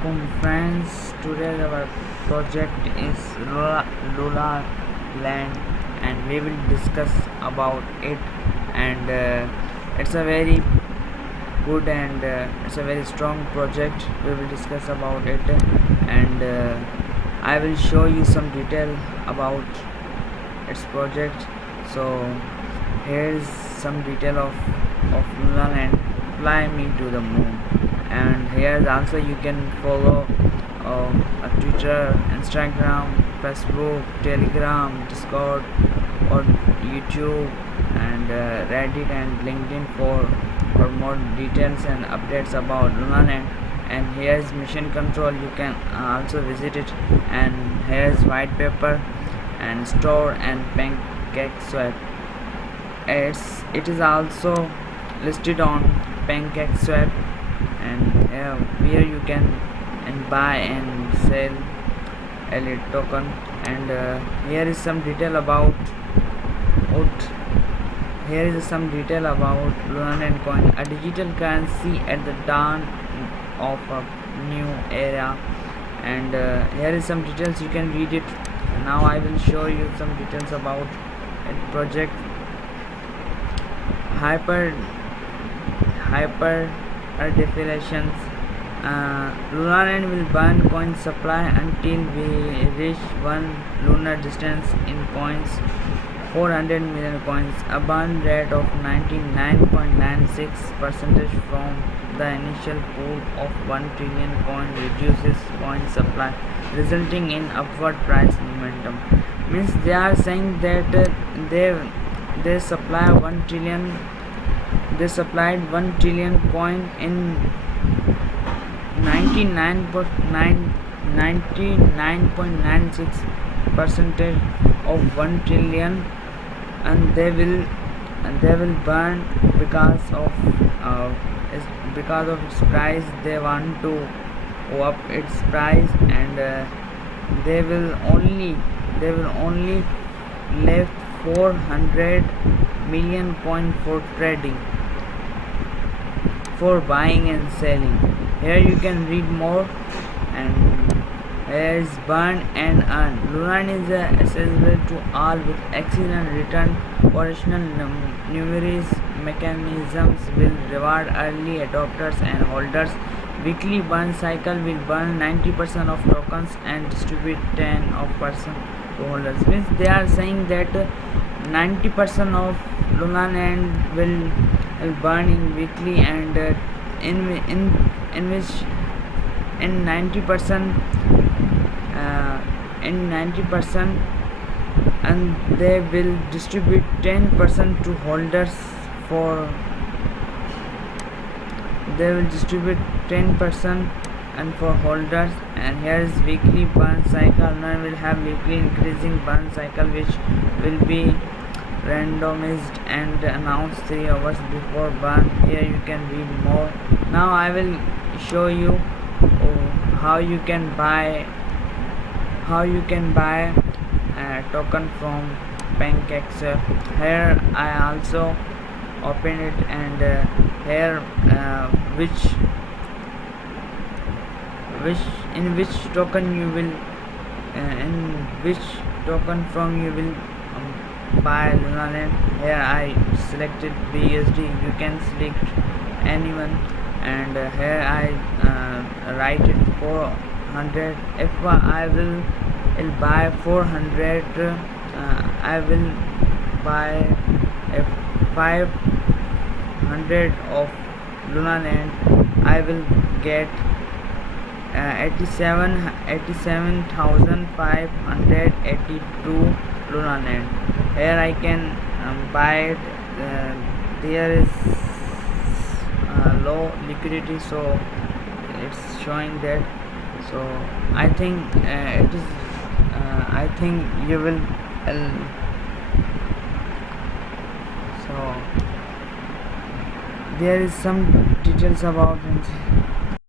Friends. Today our project is Lula Land, and we will discuss about it. And it's a very good and it's a very strong project. We will discuss about it, and I will show you some detail about its project. So here is some detail of Luna Land. Fly me to the moon. And here also you can follow Twitter, Instagram, Facebook, Telegram, Discord, or YouTube, and Reddit and LinkedIn for more details and updates about Luna Land. And here is mission control. You can also visit it. And here is white paper and store and pancake swap. It is also listed on pancake swap, and here you can buy and sell a token. And here is some detail about what here is some detail about Luna Land coin, a digital currency at the dawn of a new era. And here is some details, you can read it. Now I will show you some details about a project. Hyper deflations. Luna Land will burn coin supply until we reach 1 lunar distance in coins, 400 million coins, a burn rate of 99.96% from the initial pool of 1 trillion coin reduces coin supply, resulting in upward price momentum. Means they are saying that they supply 1 trillion. They supplied 1 trillion coin in 99.96% of 1 trillion, and they will burn because of its price. They want to up its price, and they will only left 400 million coin for trading, for buying and selling. Here you can read more. And here is burn and earn. Luna is accessible to all with excellent return. Operational numerous mechanisms will reward early adopters and holders. Weekly burn cycle will burn 90% of tokens and distribute 10% to holders. Means they are saying that 90% of Luna Land will burn in weekly, and in which in 90% and they will distribute 10% to holders. They will distribute 10% and for holders. And here is weekly burn cycle. Now will have weekly increasing burn cycle, which will be randomized and announced 3 hours before burn. Here you can read more. Now I will show you how you can buy a token from PancakeSwap. Here I also open it, and here which token you will buy Luna Land. Here I selected BUSD. You can select anyone, and here I write it 400. If I will buy 400, I will buy 500 of Luna Land. I will get 87,582 Luna Land. Here I can buy it. There is low liquidity, so it's showing that. So I think it is I think you will so there is some details about it.